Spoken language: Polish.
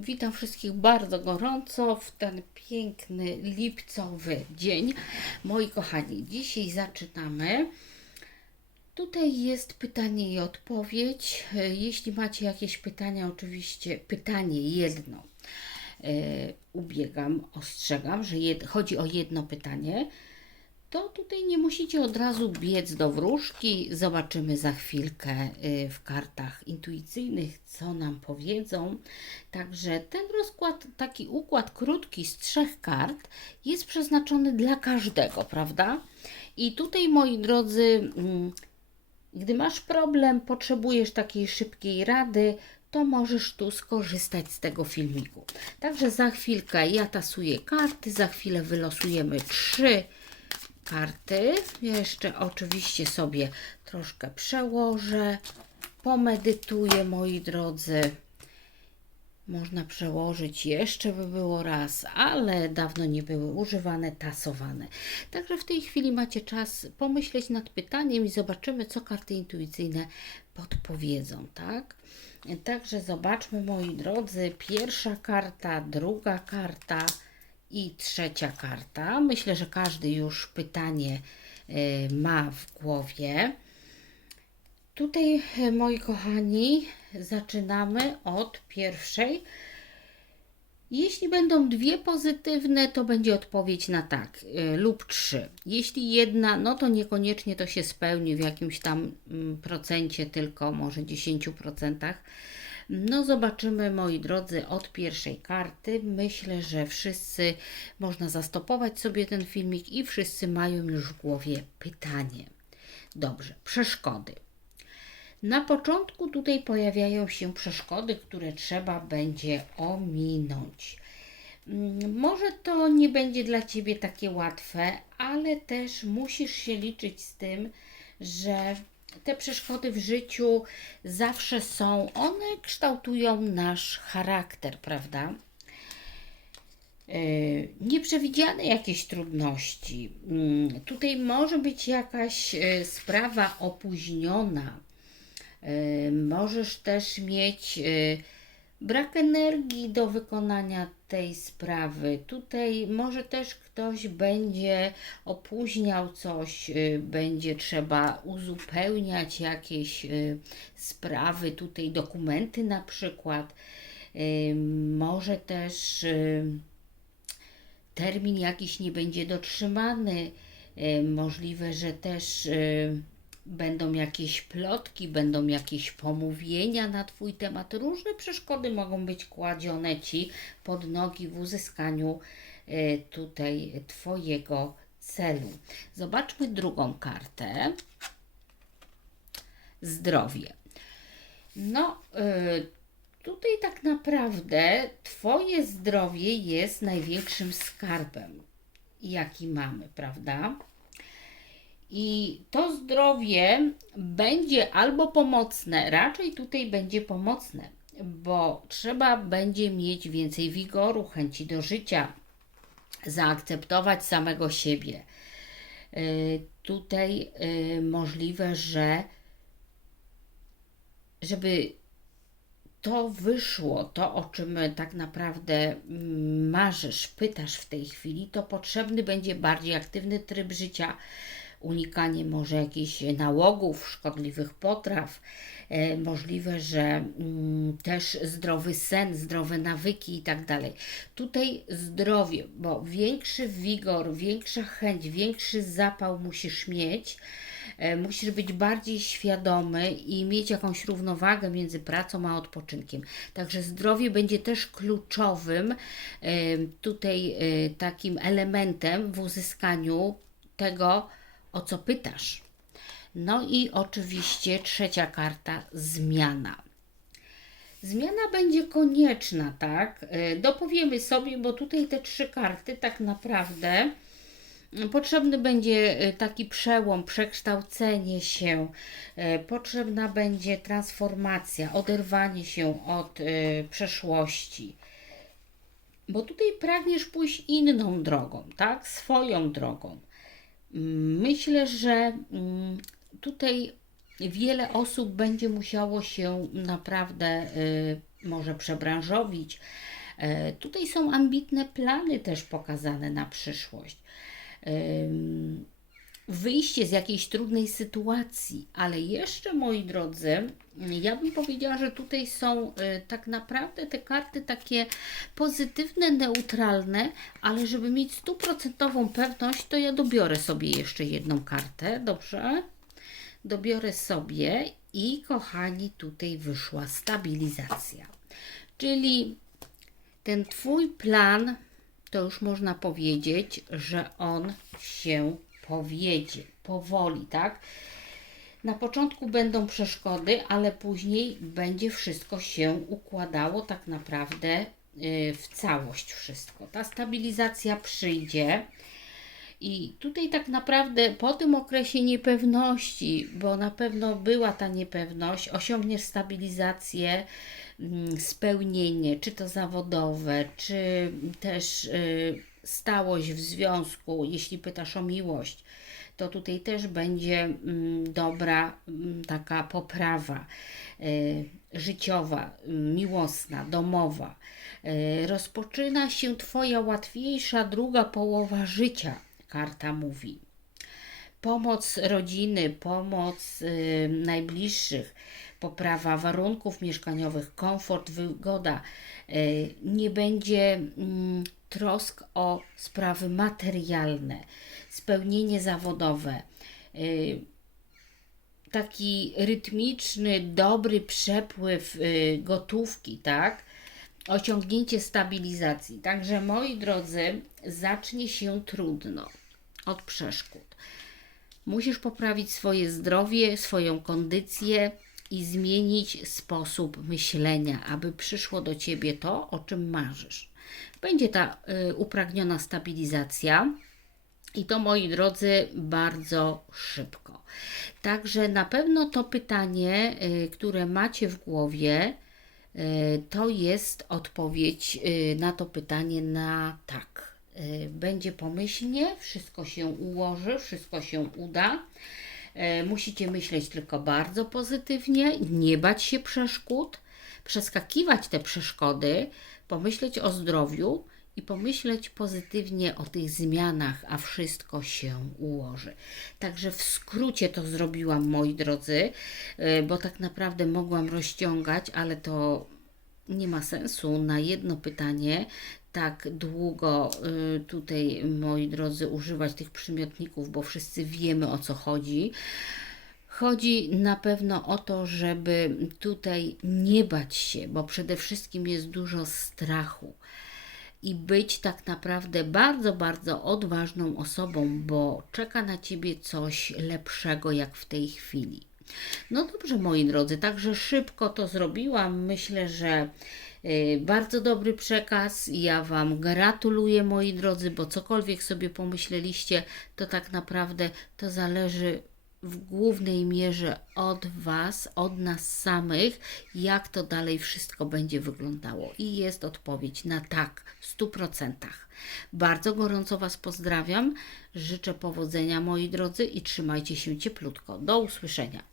Witam wszystkich bardzo gorąco w ten piękny lipcowy dzień. Moi kochani, dzisiaj zaczynamy. Tutaj jest pytanie i odpowiedź. E, Jeśli macie jakieś pytania, oczywiście pytanie jedno. e, Ubiegam, ostrzegam, że chodzi o jedno pytanie to tutaj nie musicie od razu biec do wróżki. Zobaczymy za chwilkę y, w kartach intuicyjnych, co nam powiedzą. Także ten rozkład, taki układ krótki z trzech kart, jest przeznaczony dla każdego, prawda? I tutaj, moi drodzy, mm, gdy masz problem, potrzebujesz takiej szybkiej rady, to możesz tu skorzystać z tego filmiku. Także za chwilkę ja tasuję karty, za chwilę wylosujemy trzy karty. Ja jeszcze oczywiście sobie troszkę przełożę, pomedytuję, moi drodzy. Można przełożyć jeszcze by było raz, ale dawno nie były używane, tasowane. Także w tej chwili macie czas pomyśleć nad pytaniem i zobaczymy, co karty intuicyjne podpowiedzą, tak? Także zobaczmy, moi drodzy, pierwsza karta, druga karta i trzecia karta. Myślę, że każdy już pytanie y, ma w głowie. Tutaj, e, moi kochani, zaczynamy od pierwszej. Jeśli będą dwie pozytywne, to będzie odpowiedź na tak y, lub trzy. Jeśli jedna, no to niekoniecznie to się spełni w jakimś tam mm, procencie, tylko może 10%. No zobaczymy, moi drodzy, od pierwszej karty. Myślę, że wszyscy można zastopować sobie ten filmik i wszyscy mają już w głowie pytanie. Dobrze, przeszkody. Na początku tutaj pojawiają się przeszkody, które trzeba będzie ominąć. Mm, Może to nie będzie dla Ciebie takie łatwe, ale też musisz się liczyć z tym, że te przeszkody w życiu zawsze są, one kształtują nasz charakter, prawda? Yy, Nieprzewidziane jakieś trudności. Mm, Tutaj może być jakaś yy, sprawa opóźniona. Yy, Możesz też mieć brak energii do wykonania tej sprawy. Tutaj może też ktoś będzie opóźniał coś, yy, będzie trzeba uzupełniać jakieś yy, sprawy, tutaj dokumenty na przykład. Yy, Może też termin jakiś nie będzie dotrzymany. Y, Możliwe, że też y, będą jakieś plotki, będą jakieś pomówienia na Twój temat. Różne przeszkody mogą być kładzione Ci pod nogi w uzyskaniu y, tutaj Twojego celu. Zobaczmy drugą kartę. Zdrowie. No, y, tutaj tak naprawdę Twoje zdrowie jest największym skarbem, jaki mamy, prawda? I to zdrowie będzie albo pomocne, raczej tutaj będzie pomocne, bo trzeba będzie mieć więcej wigoru, chęci do życia, zaakceptować samego siebie. Y, Tutaj y, możliwe, że żeby to wyszło, to o czym tak naprawdę mm, marzysz, pytasz w tej chwili, to potrzebny będzie bardziej aktywny tryb życia, unikanie może jakichś nałogów, szkodliwych potraw. E, możliwe, że mm, też zdrowy sen, zdrowe nawyki i tak dalej. Tutaj zdrowie, bo większy wigor, większa chęć, większy zapał musisz mieć. E, Musisz być bardziej świadomy i mieć jakąś równowagę między pracą a odpoczynkiem. Także zdrowie będzie też kluczowym e, tutaj takim elementem w uzyskaniu tego, o co pytasz. No i oczywiście trzecia karta zmiana. Zmiana będzie konieczna, tak? E, Dopowiemy sobie, bo tutaj te trzy karty tak naprawdę Potrzebny będzie e, taki przełom, przekształcenie się, potrzebna będzie transformacja, oderwanie się od przeszłości. Bo tutaj pragniesz pójść inną drogą, tak? Swoją drogą. Myślę, że mm, tutaj wiele osób będzie musiało się naprawdę y, może przebranżowić. E, Tutaj są ambitne plany też pokazane na przyszłość. Wyjście z jakiejś trudnej sytuacji, ale jeszcze moi drodzy, ja bym powiedziała, że tutaj są y, tak naprawdę te karty takie pozytywne, neutralne, ale żeby mieć stuprocentową pewność, to ja dobiorę sobie jeszcze jedną kartę, dobrze? Dobiorę sobie i kochani, tutaj wyszła stabilizacja. Czyli ten Twój plan, to już można powiedzieć, że on się powiedzie powoli, tak? Na początku będą przeszkody, ale później będzie wszystko się układało tak naprawdę y, w całość wszystko. Ta stabilizacja przyjdzie. I tutaj tak naprawdę po tym okresie niepewności, bo na pewno była ta niepewność, osiągniesz stabilizację, mm, spełnienie, czy to zawodowe, czy też y, stałość w związku, jeśli pytasz o miłość, to tutaj też będzie mm, dobra mm, taka poprawa y, życiowa, mm, miłosna, domowa. Y, rozpoczyna się Twoja łatwiejsza druga połowa życia, karta mówi pomoc rodziny, pomoc y, najbliższych, poprawa warunków mieszkaniowych, komfort, wygoda. Y, nie będzie mm, trosk o sprawy materialne, spełnienie zawodowe. Y, taki rytmiczny, dobry przepływ y, gotówki, tak? Osiągnięcie stabilizacji. Także moi drodzy, zacznie się trudno od przeszkód. Musisz poprawić swoje zdrowie, swoją kondycję i zmienić sposób myślenia, aby przyszło do ciebie to, o czym marzysz. Będzie ta y, upragniona stabilizacja. I to, moi drodzy, bardzo szybko. Także na pewno to pytanie, y, które macie w głowie, y, to jest odpowiedź na to pytanie na tak. Będzie pomyślnie, wszystko się ułoży, wszystko się uda. Musicie myśleć tylko bardzo pozytywnie, nie bać się przeszkód, przeskakiwać te przeszkody, pomyśleć o zdrowiu i pomyśleć pozytywnie o tych zmianach, a wszystko się ułoży. Także w skrócie to zrobiłam, moi drodzy, e, bo tak naprawdę mogłam rozciągać, ale to nie ma sensu na jedno pytanie tak długo y, tutaj, moi drodzy, używać tych przymiotników, bo wszyscy wiemy o co chodzi. Chodzi na pewno o to, żeby tutaj nie bać się, bo przede wszystkim jest dużo strachu i być tak naprawdę bardzo, bardzo odważną osobą, bo czeka na ciebie coś lepszego jak w tej chwili. No dobrze, moi drodzy, także szybko to zrobiłam. Myślę, że y, bardzo dobry przekaz. Ja Wam gratuluję, moi drodzy, bo cokolwiek sobie pomyśleliście, to tak naprawdę to zależy w głównej mierze od Was, od nas samych, jak to dalej wszystko będzie wyglądało. I jest odpowiedź na tak, w 100%. Bardzo gorąco Was pozdrawiam. Życzę powodzenia, moi drodzy, i trzymajcie się cieplutko. Do usłyszenia.